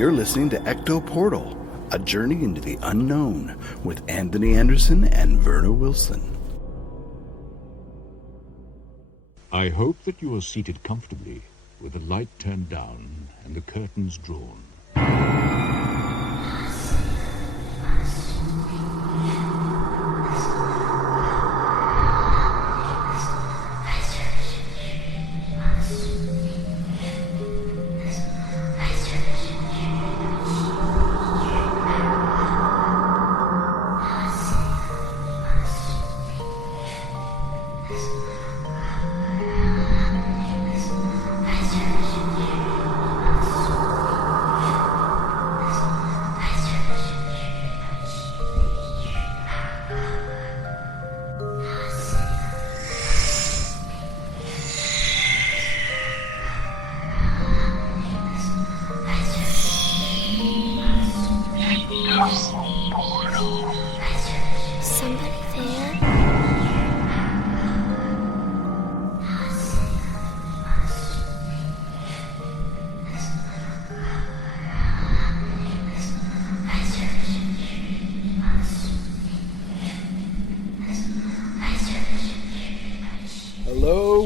You're listening to Ecto Portal, a journey into the unknown with Anthony Anderson and Verna Wilson. I hope that you are seated comfortably with the light turned down and the curtains drawn.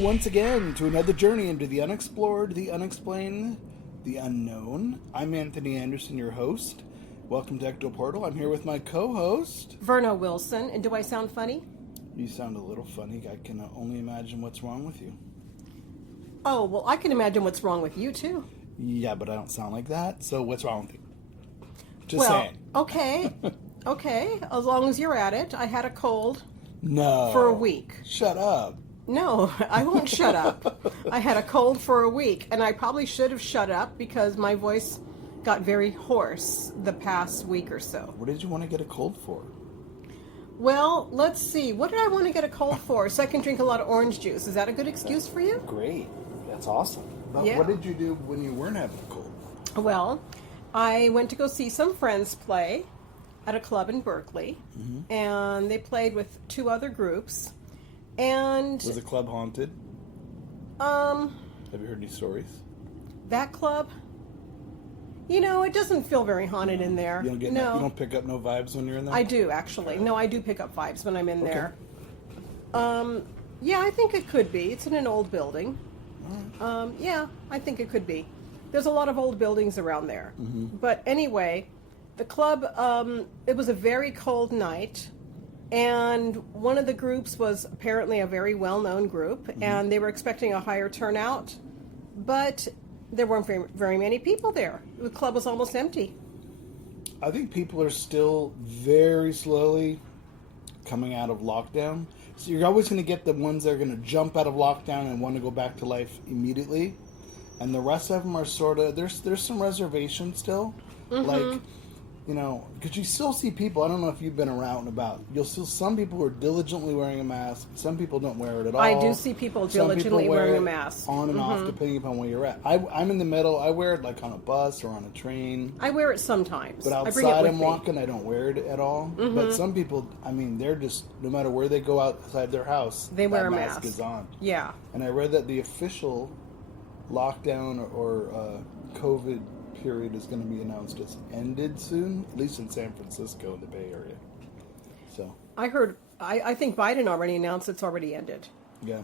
Once again to another journey into the unexplored, the unexplained, the unknown. I'm Anthony Anderson, your host. Welcome to Ecto Portal. I'm here with my co-host, Verna Wilson. And do I sound funny? You sound a little funny. I can only imagine what's wrong with you. Oh, well, I can imagine what's wrong with you, too. Yeah, but I don't sound like that. So what's wrong with you? Just well, saying. Okay. Okay. As long as you're at it. I had a cold. No. For a week. Shut up. No, I won't shut up. I had a cold for a week, and I probably should have shut up because my voice got very hoarse the past week or so. What did you want to get a cold for? Well, let's see. What did I want to get a cold for? So I can drink a lot of orange juice. Is that a good excuse for you? Great. That's awesome. But yeah. What did you do when you weren't having a cold? Well, I went to go see some friends play at a club in Berkeley, and they played with two other groups. And was the club haunted? Have you heard any stories? That club? You know, it doesn't feel very haunted in there. You don't get you don't pick up no vibes when you're in there? I do, actually. No, I do pick up vibes when I'm in there. Yeah, I think it could be. It's in an old building. All right. Yeah, I think it could be. There's a lot of old buildings around there. But anyway, the club, it was a very cold night. And one of the groups was apparently a very well-known group, and they were expecting a higher turnout, but there weren't very many people there. The club was almost empty. I think people are still very slowly coming out of lockdown. So you're always going to get the ones that are going to jump out of lockdown and want to go back to life immediately, and the rest of them are sort of there's some reservation still, like. You know, because you still see people, I don't know if you've been around and about, you'll see some people who are diligently wearing a mask, some people don't wear it at all. I do see people diligently wearing a mask. On and off, depending upon where you're at. I'm in the middle, I wear it like on a bus or on a train. I wear it sometimes. But outside I'm walking, I don't wear it at all. But some people, I mean, they're just, no matter where they go outside their house, they wear a mask. Mask Is on. Yeah. And I read that the official lockdown or COVID period is going to be announced as ended soon, at least in San Francisco in the Bay Area. So I think Biden already announced it's already ended. Yeah,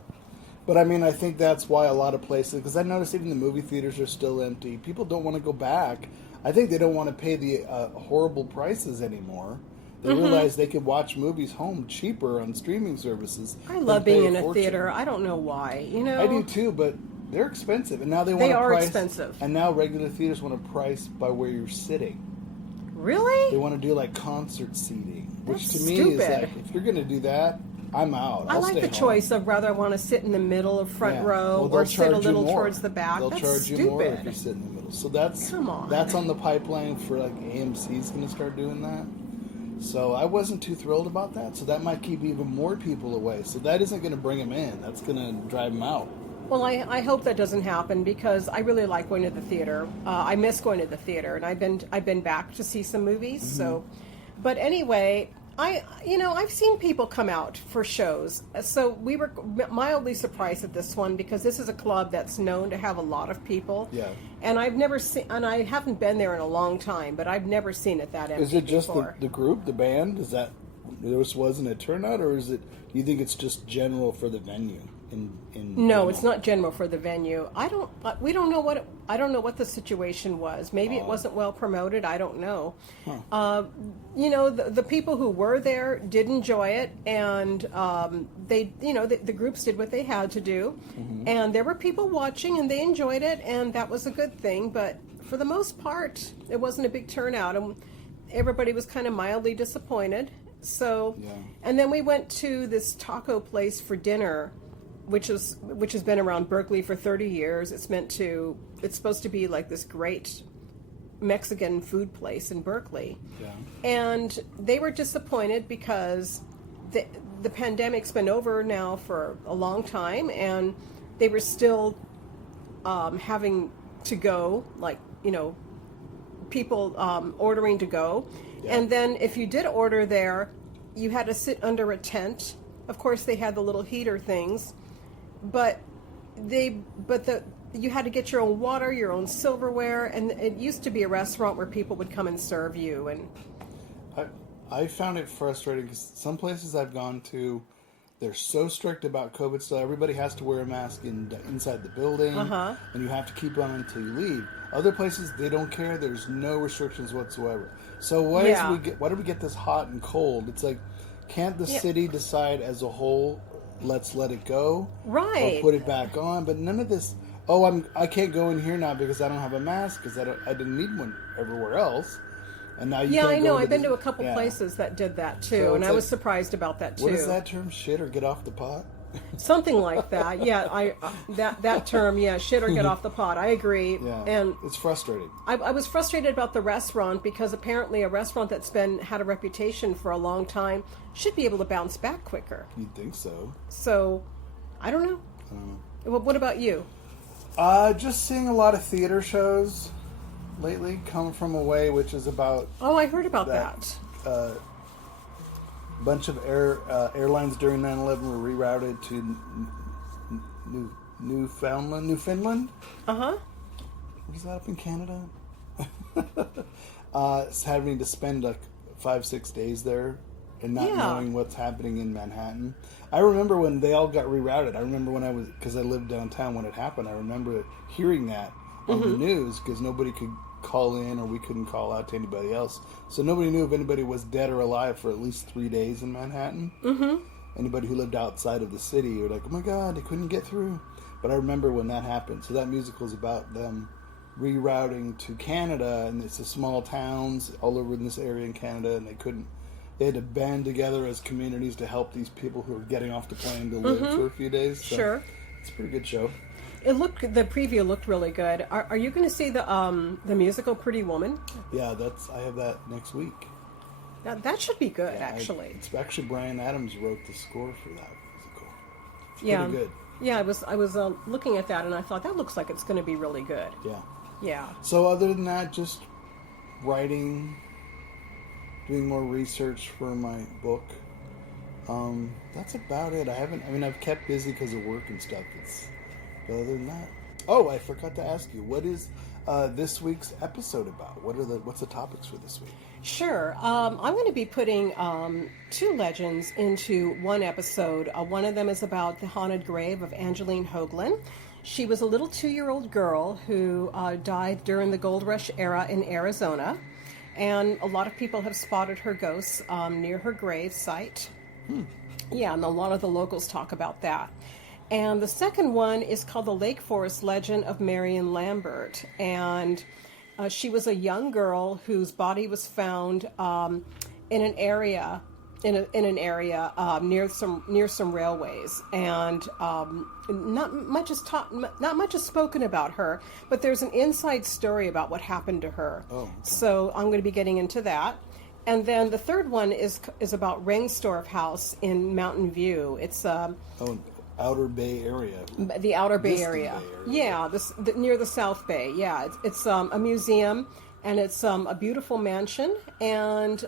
but I mean, I think that's why a lot of places, because I noticed even the movie theaters are still empty. People don't want to go back. I think they don't want to pay the horrible prices anymore. They realize they could watch movies home cheaper on streaming services. I love being in a theater. I don't know why. You know, I do too, but they're expensive, and now they are expensive. And now regular theaters want to price by where you're sitting. Really? They want to do like concert seating, which That's to me stupid. is like, if you're going to do that, I'm out. I like the choice of rather I want to sit in the middle of front row or sit a little towards the back. They'll that's charge stupid. you more if you sit in the middle. So that's on the pipeline for like AMC's going to start doing that. So I wasn't too thrilled about that. So that might keep even more people away. So that isn't going to bring them in. That's going to drive them out. Well, I hope that doesn't happen because I really like going to the theater. I miss going to the theater, and I've been back to see some movies. So, but anyway, I've seen people come out for shows. So we were mildly surprised at this one because this is a club that's known to have a lot of people. Yeah. And I haven't been there in a long time, but I've never seen it that empty. Is it just before. the group, the band? Is that this wasn't a turnout, or is it? Do you think it's just general for the venue? No, it's not general for the venue. I don't know what the situation was. Maybe it wasn't well promoted. I don't know. Huh. The people who were there did enjoy it, and the groups did what they had to do, and there were people watching, and they enjoyed it, and that was a good thing. But for the most part, it wasn't a big turnout, and everybody was kind of mildly disappointed. So, Yeah. And then we went to this taco place for dinner, which has been around Berkeley for 30 years. It's supposed to be like this great Mexican food place in Berkeley. Yeah. And they were disappointed because the pandemic's been over now for a long time, and they were still having to go, people ordering to go. Yeah. And then if you did order there, you had to sit under a tent. Of course, they had the little heater things, but you had to get your own water, your own silverware, and it used to be a restaurant where people would come and serve you. And I found it frustrating because some places I've gone to, they're so strict about COVID still. Everybody has to wear a mask inside the building, and you have to keep on until you leave. Other places, they don't care. There's no restrictions whatsoever. So why do we get this hot and cold? It's like, can't the city decide as a whole, let's let it go? Right. Or put it back on? But none of this, I can't go in here now because I don't have a mask because I didn't need one everywhere else. And now you can't I know. go I've been to a couple places that did that too, So and I was like, surprised about that too. What is that term? Shit or get off the pot? Something like that. Yeah, that term. Yeah, shit or get off the pot. I agree. Yeah, and it's frustrating. I was frustrated about the restaurant because apparently a restaurant that's had a reputation for a long time should be able to bounce back quicker. You'd think so. So, I don't know. What about you? Just seeing a lot of theater shows lately. Come From Away, which is about... Oh, I heard about that. Bunch of airlines during 9/11 were rerouted to Newfoundland. Uh-huh. What is that, up in Canada? It's having to spend like 5-6 days there and not knowing what's happening in Manhattan. I remember when they all got rerouted. I remember when because I lived downtown when it happened. I remember hearing that on the news because nobody could call in or we couldn't call out to anybody else. So nobody knew if anybody was dead or alive for at least 3 days in Manhattan. Mm-hmm. Anybody who lived outside of the city were like, oh my God, they couldn't get through. But I remember when that happened. So that musical is about them rerouting to Canada, and it's the small towns all over in this area in Canada, and they had to band together as communities to help these people who are getting off the plane to live for a few days. So sure. It's a pretty good show. The preview looked really good. Are you going to see the musical Pretty Woman? Yeah, I have that next week. Now, that should be good, actually. It's actually Bryan Adams wrote the score for that musical. It's pretty good. Yeah, I was looking at that and I thought that looks like it's going to be really good. Yeah. Yeah. So other than that, just writing, doing more research for my book. That's about it. I've kept busy because of work and stuff. But other than that, I forgot to ask you, what is this week's episode about? What's the topics for this week? Sure. I'm going to be putting 2 legends into one episode. One of them is about the haunted grave of Angeline Hoagland. She was a little 2-year-old girl who died during the Gold Rush era in Arizona, and a lot of people have spotted her ghosts near her grave site. Yeah, and a lot of the locals talk about that. And the second one is called the Lake Forest Legend of Marion Lambert, and she was a young girl whose body was found in an area near some railways, and not much is spoken about her, but there's an inside story about what happened to her. Oh, okay. So I'm going to be getting into that. And then the third one is about Rengstorff House in Mountain View. It's Outer Bay area. The Outer Bay Distant area. Bay area. Yeah, near the South Bay. Yeah, it's a museum And it's a beautiful mansion, and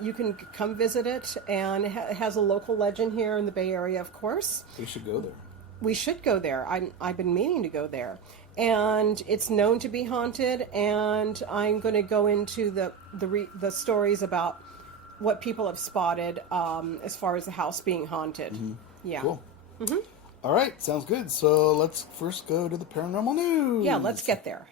you can come visit it, and it has a local legend here in the Bay Area, of course. We should go there. We should go there. I've been meaning to go there. And it's known to be haunted, and I'm going to go into the stories about what people have spotted as far as the house being haunted. Mm-hmm. Yeah. Cool. Mm-hmm. All right, sounds good. So let's first go to the paranormal news. Yeah, let's get there.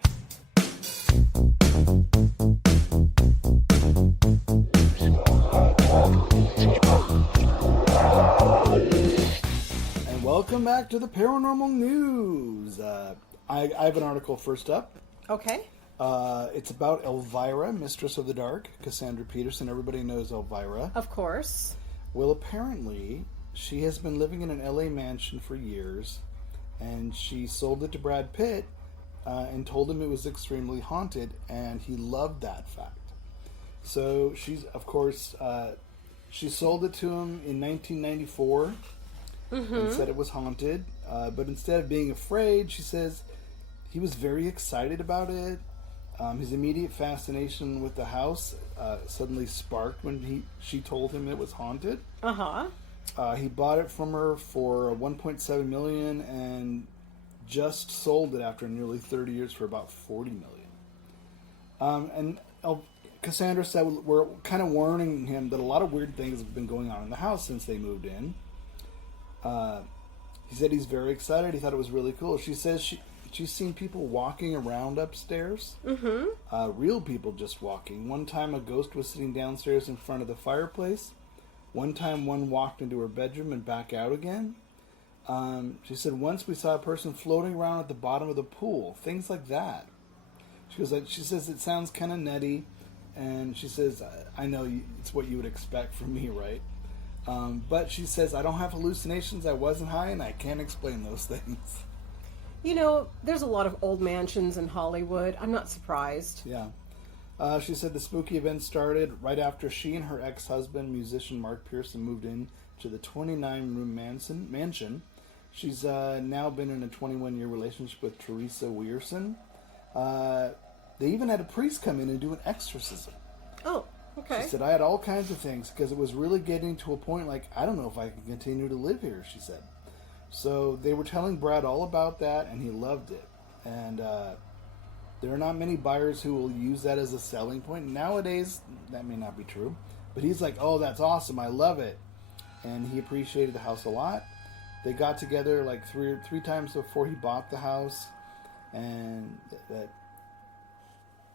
And welcome back to the paranormal news. I have an article first up. Okay. It's about Elvira, Mistress of the Dark, Cassandra Peterson. Everybody knows Elvira. Of course. Well, apparently, she has been living in an LA mansion for years, and she sold it to Brad Pitt and told him it was extremely haunted, and he loved that fact. So she's, of course, she sold it to him in 1994 and said it was haunted. But instead of being afraid, she says he was very excited about it. His immediate fascination with the house suddenly sparked when she told him it was haunted. He bought it from her for $1.7 million and just sold it after nearly 30 years for about $40 million. Cassandra said we're kind of warning him that a lot of weird things have been going on in the house since they moved in. He said he's very excited. He thought it was really cool. She says she's seen people walking around upstairs. Real people just walking. One time a ghost was sitting downstairs in front of the fireplace. One time one walked into her bedroom and back out again. She said once we saw a person floating around at the bottom of the pool. Things like that. She says it sounds kind of nutty. And she says, I know it's what you would expect from me, right? But she says, I don't have hallucinations. I wasn't high and I can't explain those things. You know, there's a lot of old mansions in Hollywood. I'm not surprised. Yeah. She said the spooky event started right after she and her ex-husband, musician Mark Pearson, moved in to the 29-room mansion. She's now been in a 21-year relationship with Teresa Weirson. They even had a priest come in and do an exorcism. Oh, okay. She said, I had all kinds of things because it was really getting to a point like, I don't know if I can continue to live here, she said. So they were telling Brad all about that, and he loved it. And there are not many buyers who will use that as a selling point. Nowadays, that may not be true. But he's like, oh, that's awesome. I love it. And he appreciated the house a lot. They got together like three times before he bought the house. And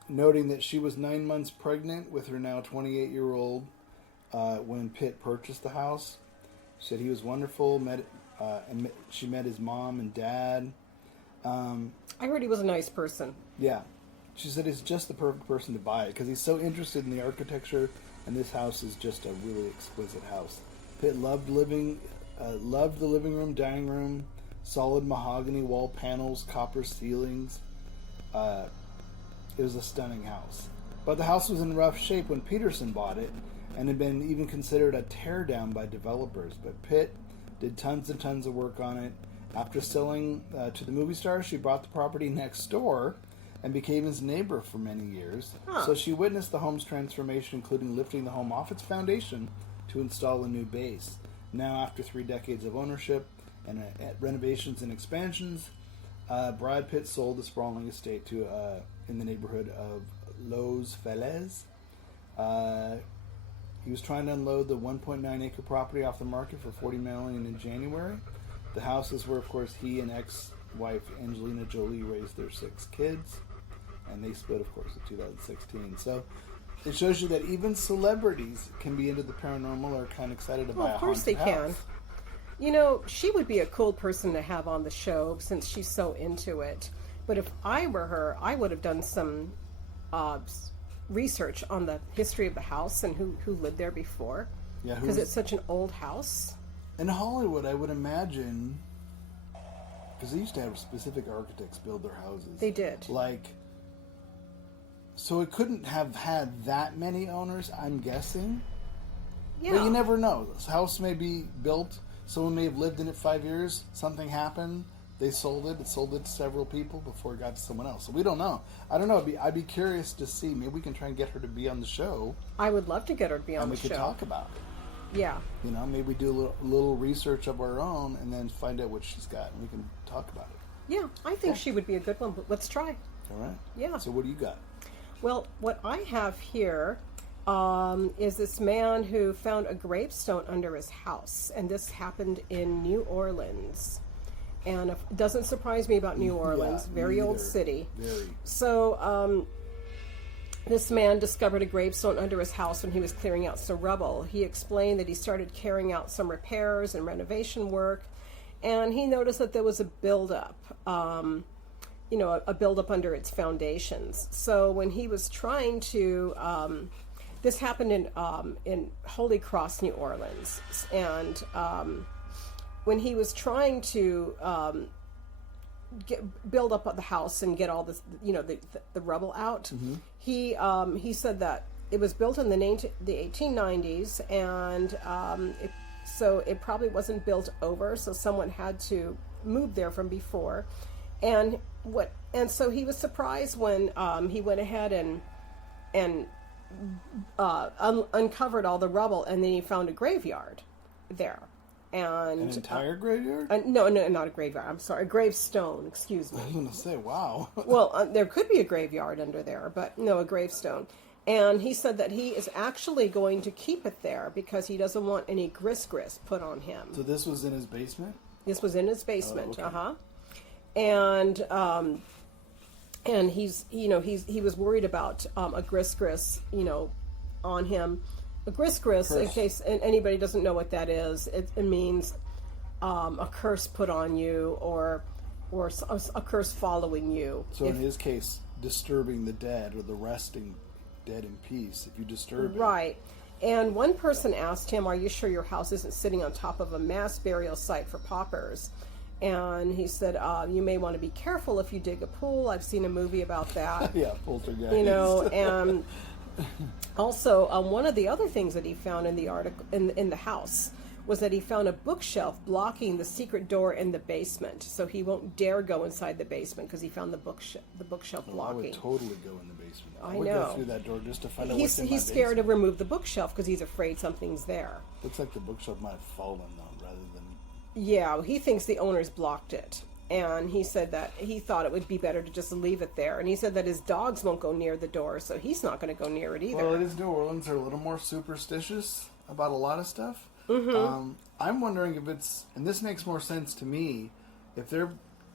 noting that she was 9 months pregnant with her now 28-year-old when Pitt purchased the house. She said he was wonderful. She met his mom and dad. I heard he was a nice person. Yeah. She said he's just the perfect person to buy it because he's so interested in the architecture, and this house is just a really exquisite house. Pitt loved the living room, dining room, solid mahogany wall panels, copper ceilings. It was a stunning house. But the house was in rough shape when Peterson bought it and had been even considered a teardown by developers. But Pitt did tons and tons of work on it. After selling to the movie star, she bought the property next door and became his neighbor for many years. So she witnessed the home's transformation, including lifting the home off its foundation to install a new base. Now, after 3 decades of ownership and renovations and expansions, Brad Pitt sold the sprawling estate to in the neighborhood of Los Feliz. He was trying to unload the 1.9 acre property off the market for $40 million in January. The house is where, of course, he and ex-wife Angelina Jolie raised their 6 kids, and they split, of course, in 2016. So it shows you that even celebrities can be into the paranormal or kind of excited about. Well, of course they can. You know, she would be a cool person to have on the show since she's so into it. But if I were her, I would have done some research on the history of the house and who lived there before. Yeah, because it's such an old house. In Hollywood, I would imagine, because they used to have specific architects build their houses. They did. So it couldn't have had that many owners, I'm guessing. Yeah. But you never know. This house may be built, someone may have lived in it 5 years, something happened, they sold it. It sold it to several people before it got to someone else. So we don't know. I don't know. I'd be curious to see. Maybe we can try and get her to be on the show. I would love to get her to be on the show. And we could talk about it. Yeah. You know, maybe do a little research of our own and then find out what she's got, and we can talk about it. Yeah, I think she would be a good one, but let's try. All right. Yeah. So what do you got? Well, what I have here is this man who found a gravestone under his house, and this happened in New Orleans. And it doesn't surprise me about New Orleans, very old city. Very. So this man discovered a gravestone under his house when he was clearing out some rubble. He explained that he started carrying out some repairs and renovation work, and he noticed that there was a buildup, a buildup under its foundations. So when he was trying to, this happened in Holy Cross, New Orleans, and when he was trying to build up the house and get all this, the rubble out, he said that it was built in the 1890s, and so it probably wasn't built over, so someone had to move there from before, and so he was surprised when he went ahead and uncovered all the rubble, and then he found a graveyard there. And an entire graveyard? No, not a graveyard. I'm sorry, a gravestone. Excuse me. I was going to say, wow. Well, there could be a graveyard under there, but no, a gravestone. And he said that he is actually going to keep it there because he doesn't want any gris put on him. So this was in his basement? This was in his basement. Oh, okay. And he was worried about a gris on him. A gris, in case anybody doesn't know what that is, it means a curse put on you or a curse following you. So in his case, disturbing the dead or the resting dead in peace, if you disturb it. Right. And one person asked him, "Are you sure your house isn't sitting on top of a mass burial site for paupers?" And he said, "You may want to be careful if you dig a pool. I've seen a movie about that." Yeah, poltergeist. And also, one of the other things that he found in the article in the house was that he found a bookshelf blocking the secret door in the basement, so he won't dare go inside the basement because he found the bookshelf blocking. I would totally go in the basement. I would know. go through that door just to find out what's in my He's scared to basement. remove the bookshelf because he's afraid something's there. Looks like the bookshelf might have fallen though, rather than. Yeah, he thinks the owners blocked it. And he said that he thought it would be better to just leave it there. And he said that his dogs won't go near the door, so he's not going to go near it either. Well, it is New Orleans. They're a little more superstitious about a lot of stuff. Mm-hmm. I'm wondering if it's, and this makes more sense to me, if they're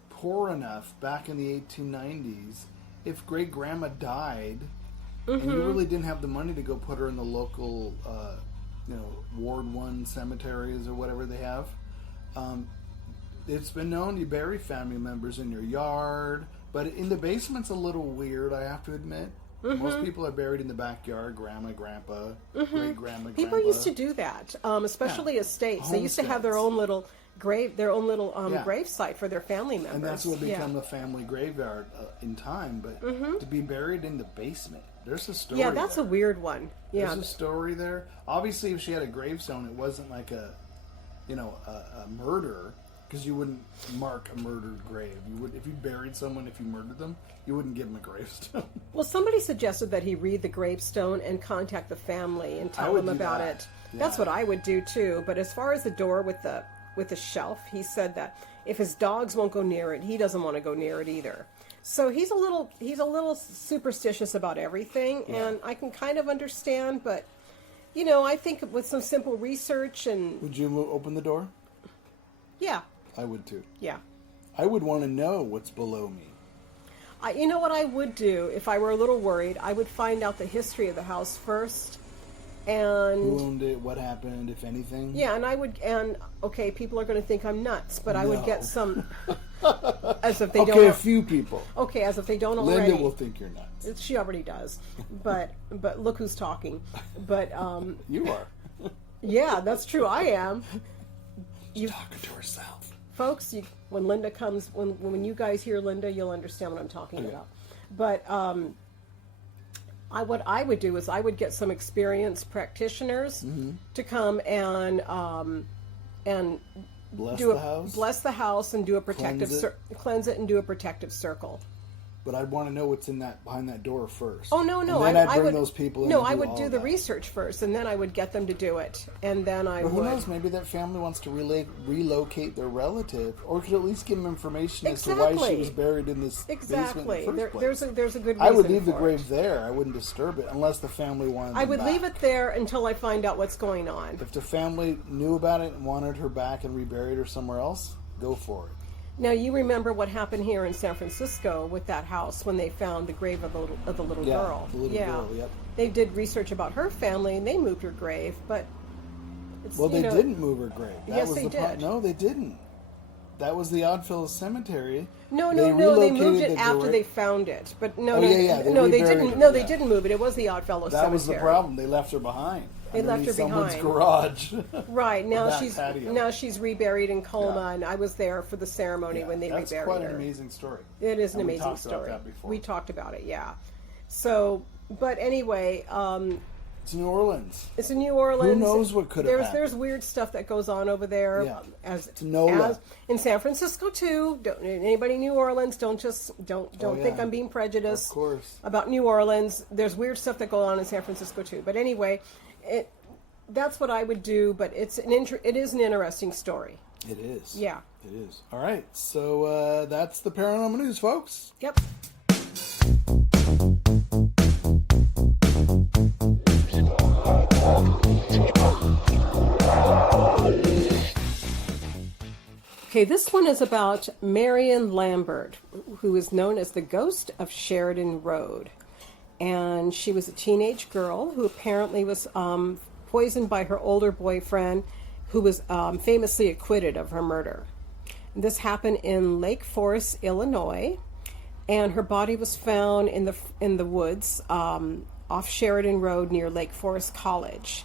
poor enough back in the 1890s, if great-grandma died, and you really didn't have the money to go put her in the local, Ward 1 cemeteries or whatever they have, it's been known you bury family members in your yard, but in the basement's a little weird, I have to admit. Most people are buried in the backyard, grandma, grandpa, great-grandma, People used to do that, especially estates. They used to have their own little grave site for their family members. And that's what become a family graveyard in time, but to be buried in the basement, there's a story. Yeah, that's a weird one. Yeah. There's a story there. Obviously, if she had a gravestone, it wasn't like a murder, because you wouldn't mark a murdered grave. You would, if you buried someone, if you murdered them, you wouldn't give them a gravestone. Well, somebody suggested that he read the gravestone and contact the family and tell them about it. Yeah. That's what I would do too. But as far as the door with the shelf, he said that if his dogs won't go near it, he doesn't want to go near it either. So he's a little superstitious about everything, and I can kind of understand. But I think with some simple research and Would you open the door? yeah, I would too. yeah. I would want to know what's below me. You know what I would do if I were a little worried? I would find out the history of the house first, and Who owned it? What happened, if anything? yeah, and okay, people are going to think I'm nuts, but I would No. get some, as if they Okay, don't. a few people. Okay, as if they don't already. Linda will think you're nuts. She already does, but look who's talking. But You are. yeah, that's true. I am. She's talking to herself. Folks, when Linda comes, when you guys hear Linda, you'll understand what I'm talking about. But what I would do is I would get some experienced practitioners to come and Bless the house? Bless the house and do a protective Cleanse it? cleanse it and do a protective circle. But I'd want to know what's in that behind that door first. Oh no! And then I'd bring would, those people in. No, and I would all do of the that. research first, and then I would get them to do it, and then I But who would. knows? Maybe that family wants to relocate their relative, or could at least give them information as to why she was buried in this basement in the first place. There's a good reason I would leave the for grave it. there. I wouldn't disturb it unless the family wanted. I would them leave back. it there until I find out what's going on. If the family knew about it and wanted her back and reburied her somewhere else, go for it. Now you remember what happened here in San Francisco with that house when they found the grave of the little girl. The little girl. Yep. They did research about her family and they moved her grave, but it's, Well, they didn't move her grave. That Yes, was they the did. No, they didn't. That was the Oddfellows Cemetery. No, They they moved relocated it the after grave. they found it. But no, Oh, no, yeah, they no, they reburied didn't. her, No, they yeah. didn't move it. It was the Oddfellows That Cemetery. was the problem. They left her behind. They left underneath her someone's behind. garage. Right now Back patio. she's reburied in Colma, Yeah. and I was there for the ceremony Yeah, when they that's reburied quite her. an amazing story. It is an And we amazing talked about story. that before. We talked about it, yeah. So, but anyway, It's New Orleans. it's in New Orleans. Who knows what could have happened? There's weird stuff that goes on over there. Yeah. As It's NOLA. as in San Francisco too. Anybody in New Orleans, don't think yeah. I'm being prejudiced. Of course. About New Orleans. There's weird stuff that goes on in San Francisco too. But anyway, that's what I would do. But it is an interesting story. It is. Yeah. It is. All right. So that's the paranormal news, folks. Yep. Okay, this one is about Marion Lambert, who is known as the ghost of Sheridan Road. And she was a teenage girl who apparently was poisoned by her older boyfriend, who was famously acquitted of her murder. This happened in Lake Forest, Illinois, and her body was found in the woods off Sheridan Road near Lake Forest College.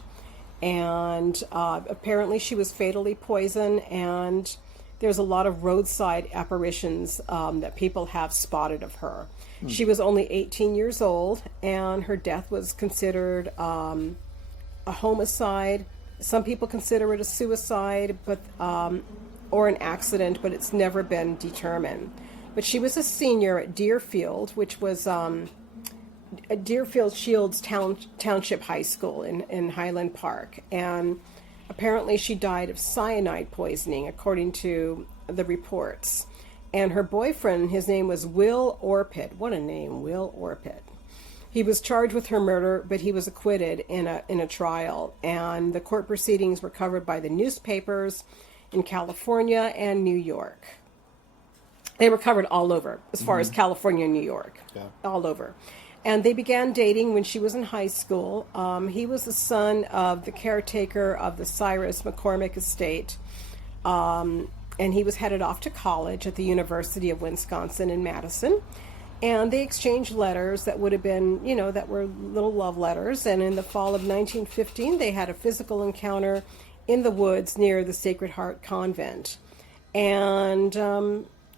And apparently she was fatally poisoned, and there's a lot of roadside apparitions that people have spotted of her. She was only 18 years old, and her death was considered a homicide. Some people consider it a suicide, but or an accident, but it's never been determined. But she was a senior at Deerfield, which was Deerfield Shields Township High School in Highland Park, and apparently she died of cyanide poisoning, according to the reports. And her boyfriend, his name was Will Orpit. What a name, Will Orpit. He was charged with her murder, but he was acquitted in a trial. And the court proceedings were covered by the newspapers in California and New York. They were covered all over, as far as California and New York, all over. And they began dating when she was in high school. He was the son of the caretaker of the Cyrus McCormick estate. And he was headed off to college at the University of Wisconsin in Madison. And they exchanged letters that would have been, that were little love letters. And in the fall of 1915, they had a physical encounter in the woods near the Sacred Heart Convent. And,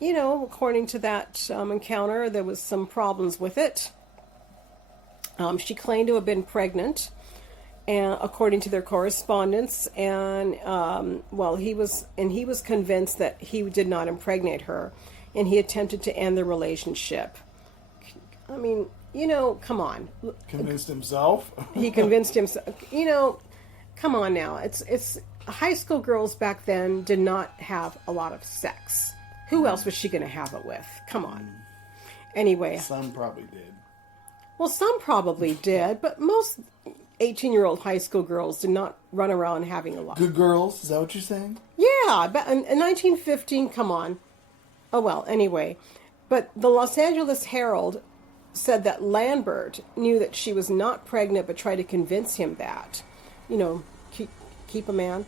according to that encounter, there was some problems with it. She claimed to have been pregnant, and according to their correspondence, and he was convinced that he did not impregnate her, and he attempted to end the relationship. I mean, come on. Convinced himself? He convinced himself. Come on now. It's high school girls back then did not have a lot of sex. Who else was she going to have it with? Come on. Anyway. Some probably did. Well, some probably did, but most 18-year-old high school girls did not run around having a lot. Good girls? Is that what you're saying? Yeah, but in 1915, come on. Oh, well, anyway. But the Los Angeles Herald said that Lambert knew that she was not pregnant, but tried to convince him that. Keep a man.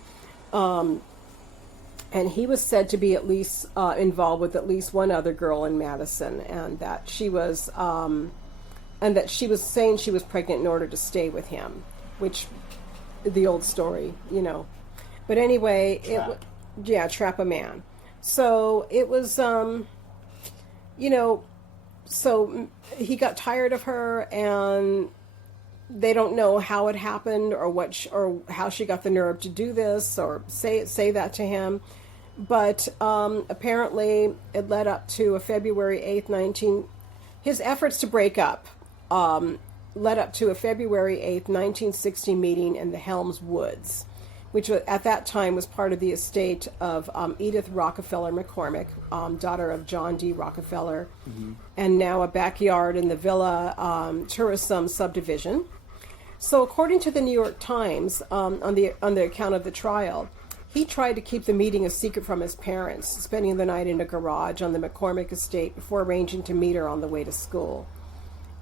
And he was said to be at least involved with at least one other girl in Madison, and that she was saying she was pregnant in order to stay with him, which the old story, But anyway, trap a man. So it was, so he got tired of her, and they don't know how it happened or or how she got the nerve to do this or say that to him. But apparently it led up to a February 8th, his efforts to break up led up to a February 8th, 1960 meeting in the Helms Woods, which at that time was part of the estate of Edith Rockefeller McCormick, daughter of John D. Rockefeller, and now a backyard in the Villa Tourism subdivision. So according to the New York Times, on the account of the trial, he tried to keep the meeting a secret from his parents, spending the night in a garage on the McCormick estate before arranging to meet her on the way to school.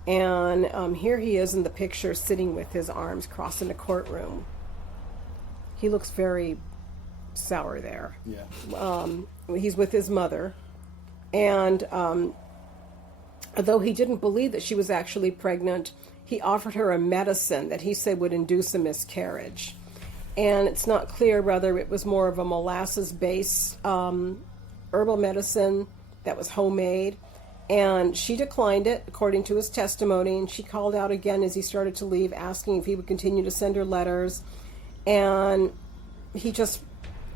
And here he is in the picture sitting with his arms crossed in a courtroom. He looks very sour there. Yeah. He's with his mother. And although he didn't believe that she was actually pregnant, he offered her a medicine that he said would induce a miscarriage. And it's not clear whether it was more of a molasses-based herbal medicine that was homemade. And she declined it, according to his testimony, and she called out again as he started to leave, asking if he would continue to send her letters. And he just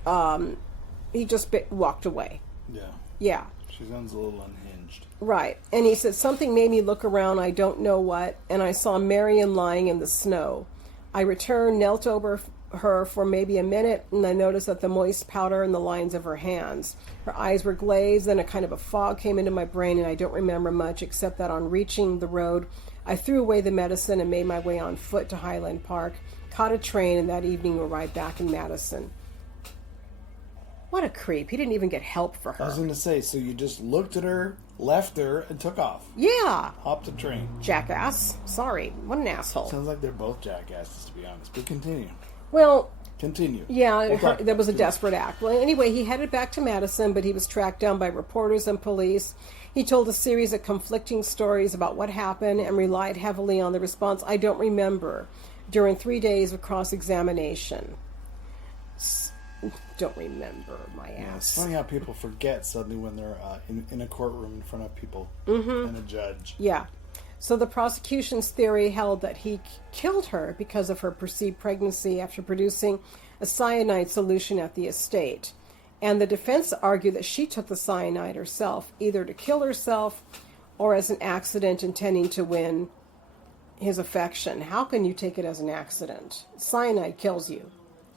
walked away. Yeah. Yeah. She sounds a little unhinged. Right. And he said, something made me look around, I don't know what, and I saw Marion lying in the snow. I returned, knelt over her for maybe a minute, and I noticed that the moist powder in the lines of her hands. Her eyes were glazed, then a kind of a fog came into my brain, and I don't remember much except that on reaching the road, I threw away the medicine and made my way on foot to Highland Park, caught a train, and that evening arrived back in Madison. What a creep. He didn't even get help for her. I was going to say, so you just looked at her, left her, and took off. Yeah. Hopped the train. Jackass. Sorry. What an asshole. Sounds like they're both jackasses, to be honest. But continue. Well, Continue. yeah, that was a desperate act. Well, anyway, he headed back to Madison, but he was tracked down by reporters and police. He told a series of conflicting stories about what happened and relied heavily on the response, "I don't remember," during 3 days of cross-examination. Don't remember, my ass. It's funny how people forget suddenly when they're in a courtroom in front of people and a judge. Yeah. So the prosecution's theory held that he killed her because of her perceived pregnancy after producing a cyanide solution at the estate. And the defense argued that she took the cyanide herself, either to kill herself or as an accident intending to win his affection. How can you take it as an accident? Cyanide kills you.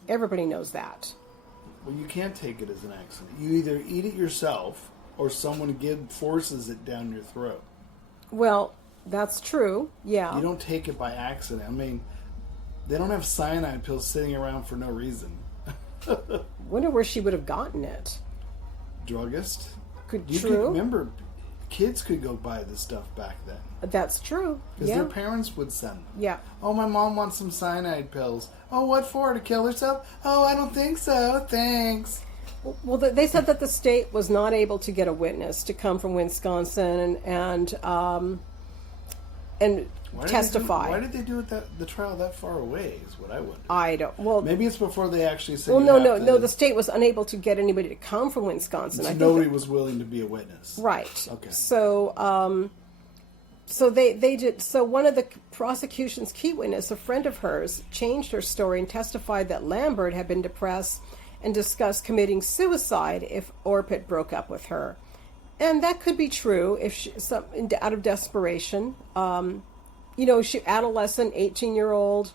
Everybody knows that. Well, you can't take it as an accident. You either eat it yourself or someone forces it down your throat. Well, that's true, yeah. You don't take it by accident. I mean, they don't have cyanide pills sitting around for no reason. Wonder where she would have gotten it. Druggist? True. Remember, kids could go buy this stuff back then. That's true, Because yeah. their parents would send them. Yeah. Oh, my mom wants some cyanide pills. Oh, what for? To kill herself? Oh, I don't think so. Thanks. Well, they said that the state was not able to get a witness to come from Wisconsin and testify. Why did they do the trial that far away? Is what I wonder. I don't. Well, maybe it's before they actually said. Well, no. The state was unable to get anybody to come from Wisconsin. So nobody was willing to be a witness. Right. Okay. So, so they did. So one of the prosecution's key witness, a friend of hers, changed her story and testified that Lambert had been depressed and discussed committing suicide if Orpit broke up with her. And that could be true if out of desperation. She adolescent, 18-year-old.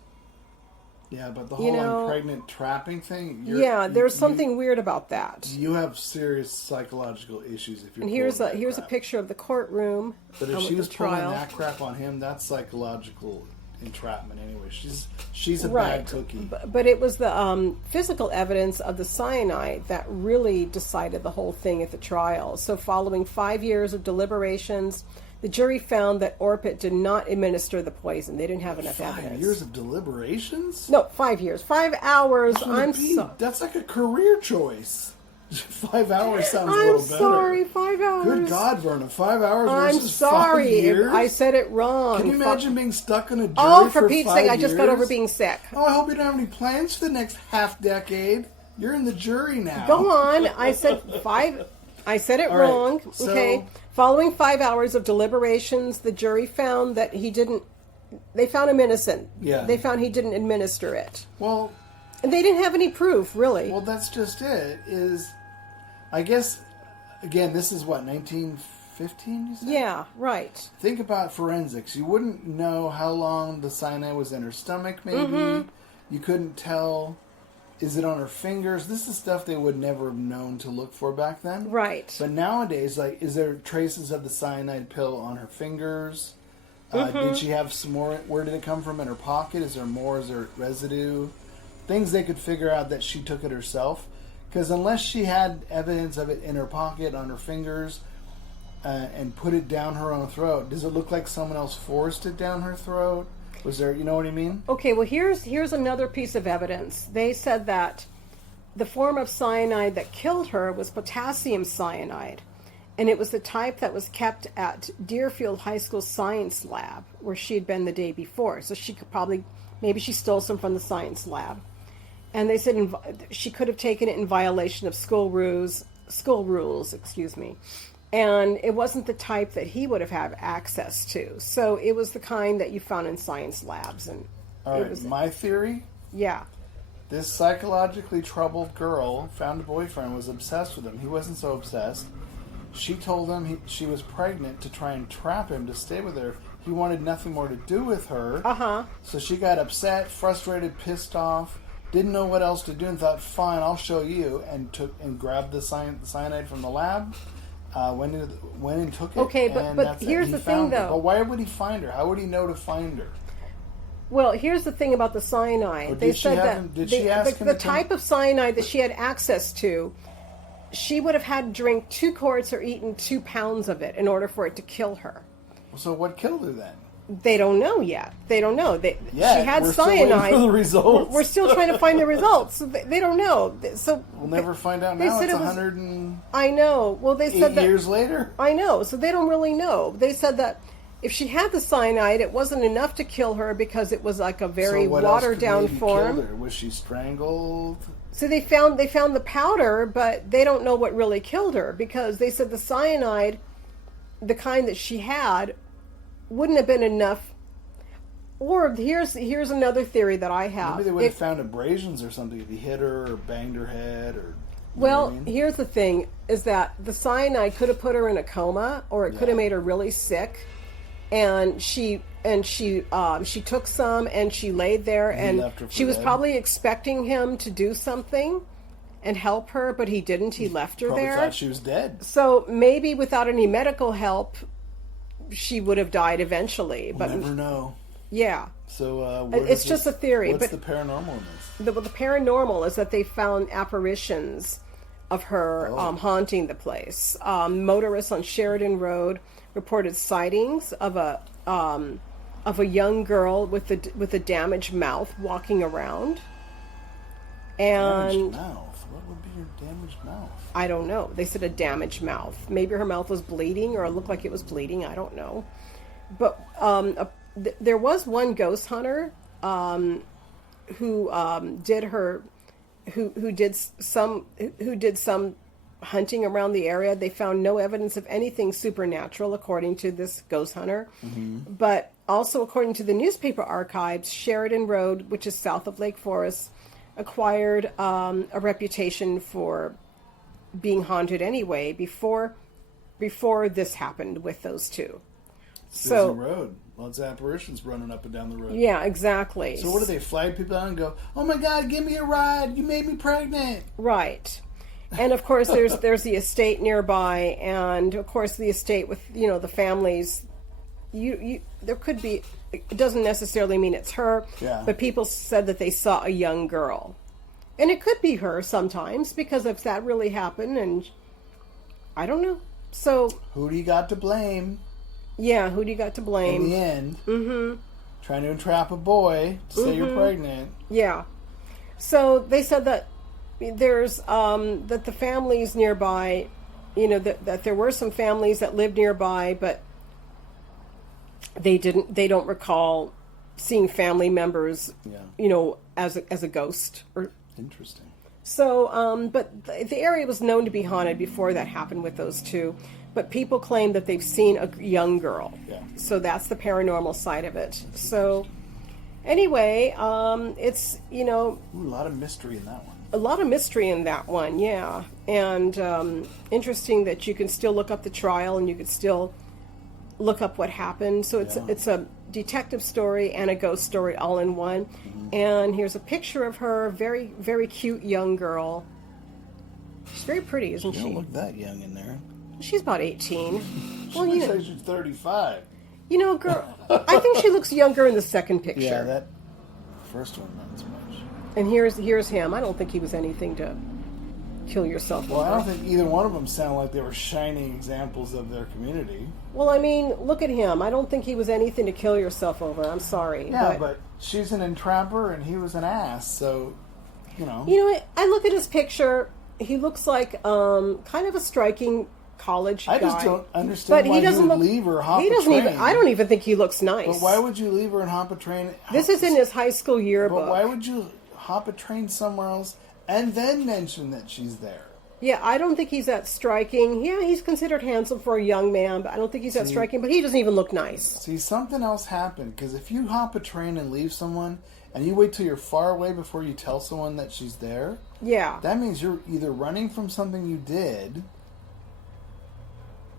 Yeah, but the whole I'm pregnant trapping thing. There's something weird about that. You have serious psychological issues if you're. And here's a picture of the courtroom. But if she was pulling that crap on him, that's psychological entrapment anyway. She's a bad cookie. But it was the physical evidence of the cyanide that really decided the whole thing at the trial. So following 5 years of deliberations, the jury found that Orpit did not administer the poison. They didn't have enough evidence. 5 years of deliberations? No, 5 years. 5 hours. That's like a career choice. 5 hours sounds a little better. I'm sorry, 5 hours. Good God, Verna, 5 hours I'm versus sorry 5 years? I said it wrong. Can you imagine being stuck in a jury for Pete's sake, I just got over being sick. Oh, I hope you don't have any plans for the next half decade. You're in the jury now. Go on. I said 5. I said it wrong. Right, so, okay. Following 5 hours of deliberations, the jury found that he didn't. They found him innocent. Yeah. They found he didn't administer it. Well. And they didn't have any proof, really. Well, that's just it. Is I guess, again, this is what, 1915, you said? Yeah, right. Think about forensics. You wouldn't know how long the cyanide was in her stomach, maybe. You couldn't tell, is it on her fingers? This is stuff they would never have known to look for back then. Right. But nowadays, like, is there traces of the cyanide pill on her fingers? Did she have some more? Where did it come from in her pocket? Is there more? Is there residue? Things they could figure out that she took it herself. Because unless she had evidence of it in her pocket, on her fingers, and put it down her own throat, does it look like someone else forced it down her throat? Was there, you know what I mean? Okay, well, here's another piece of evidence. They said that the form of cyanide that killed her was potassium cyanide. And it was the type that was kept at Deerfield High School science lab, where she had been the day before. So she could maybe she stole some from the science lab. And they said she could have taken it in violation of school rules, And it wasn't the type that he would have had access to. So it was the kind that you found in science labs. And all right, my theory? Yeah. This psychologically troubled girl found a boyfriend, was obsessed with him. He wasn't so obsessed. She told him she was pregnant to try and trap him to stay with her. He wanted nothing more to do with her. So she got upset, frustrated, pissed off, didn't know what else to do, and thought, fine, I'll show you, and grabbed the cyanide from the lab. Went and took it. Okay, but here's the thing, though. But why would he find her? How would he know to find her? Well, here's the thing about the cyanide. They said that the type of cyanide that she had access to, she would have had to drink 2 quarts or eaten 2 pounds of it in order for it to kill her. So what killed her then? They don't know yet. They don't know. She had we're cyanide. Still waiting for the results. We're still trying to find the results. So they don't know. So we'll never find out now. It's 100 and I know. Well, they said 8 that years later. I know. So they don't really know. They said that if she had the cyanide, it wasn't enough to kill her because it was like a very watered down form. Killed her? Was she strangled? So they found the powder, but they don't know what really killed her because they said the cyanide, the kind that she had, wouldn't have been enough. Or here's another theory that I have. Maybe they would have found abrasions or something if he hit her or banged her head or. Well, here's the thing: is that the cyanide could have put her in a coma, or it could have made her really sick, and she took some and she laid there and she was probably expecting him to do something and help her, but he didn't. He left her there. Thought she was dead. So maybe without any medical help, she would have died eventually. We'll but never know. Yeah. So it's just a theory. What's the paranormal in this? The paranormal is that they found apparitions of her haunting the place. Motorists on Sheridan Road reported sightings of a young girl with a damaged mouth walking around. And damaged mouth? What would be your damaged mouth? I don't know. They said a damaged mouth. Maybe her mouth was bleeding, or it looked like it was bleeding. I don't know. But there was one ghost hunter who did some hunting around the area. They found no evidence of anything supernatural, according to this ghost hunter. Mm-hmm. But also, according to the newspaper archives, Sheridan Road, which is south of Lake Forest, acquired a reputation for being haunted anyway before this happened with those two. Busy road. Lots of apparitions running up and down the road. Yeah, exactly. So what do they flag people out and go, "Oh my God, give me a ride! You made me pregnant!" Right. And of course, there's the estate nearby, and of course the estate with the families. There could be. It doesn't necessarily mean it's her. Yeah. But people said that they saw a young girl, and it could be her sometimes because if that really happened, and I don't know. So who do you got to blame? Yeah, who do you got to blame? In the end, trying to entrap a boy to say you're pregnant. Yeah. So they said that there's that the families nearby, that there were some families that lived nearby, but they don't recall seeing family members, as a ghost or. Interesting. So, but the area was known to be haunted before that happened with those two. But people claim that they've seen a young girl. Yeah. So that's the paranormal side of it. So anyway, it's, Ooh, a lot of mystery in that one. a lot of mystery in that one, yeah. And interesting that you can still look up the trial and you can still look up what happened. So it's a detective story and a ghost story all in one. And here's a picture of her, very, very cute young girl. She's very pretty, isn't she? She don't look that young in there. She's about 18. She looks like she's 35. You know, girl, I think she looks younger in the second picture. Yeah, that first one, not so much. And here's him. I don't think he was anything to kill yourself Well, over. I don't think either one of them sound like they were shining examples of their community. Well, I mean, look at him. I don't think he was anything to kill yourself over. I'm sorry. Yeah, but she's an entrapper and he was an ass, so, you know. You know, I look at his picture. He looks like kind of a striking college guy. I just don't understand why you would leave her hop a train. I don't even think he looks nice. But why would you leave her and hop a train? This is in his high school yearbook. But why would you hop a train somewhere else and then mention that she's there? Yeah, I don't think he's that striking. Yeah, he's considered handsome for a young man, but I don't think he's that striking. But he doesn't even look nice. See, something else happened. Because if you hop a train and leave someone, and you wait till you're far away before you tell someone that she's there, yeah, that means you're either running from something you did,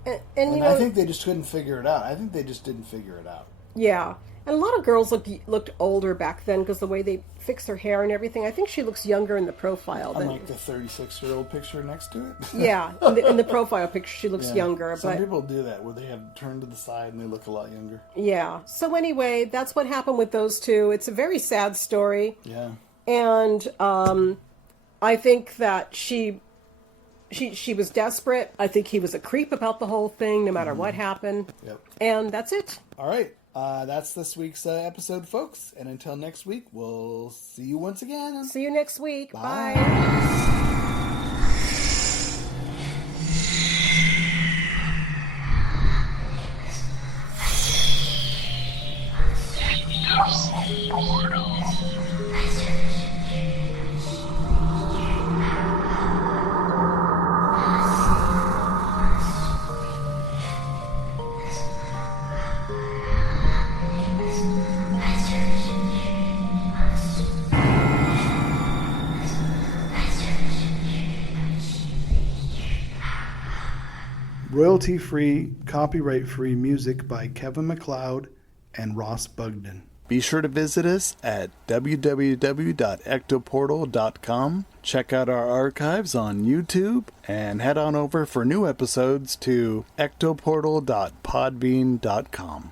and and you know, I think they just couldn't figure it out. I think they just didn't figure it out. Yeah, and a lot of girls looked older back then because the way they fixed their hair and everything. I think she looks younger in the profile than Unlike the 36-year-old picture next to it. Yeah, in the profile picture, she looks younger. Some but people do that where they have turned to the side and they look a lot younger. yeah. So anyway, that's what happened with those two. It's a very sad story. Yeah. And I think that she was desperate. I think he was a creep about the whole thing, no matter what happened. Yep. And that's it. All right. That's this week's episode, folks. And until next week, we'll see you once again. See you next week. Bye. Royalty-free, copyright-free music by Kevin MacLeod and Ross Bugden. Be sure to visit us at www.ectoportal.com. Check out our archives on YouTube and head on over for new episodes to ectoportal.podbean.com.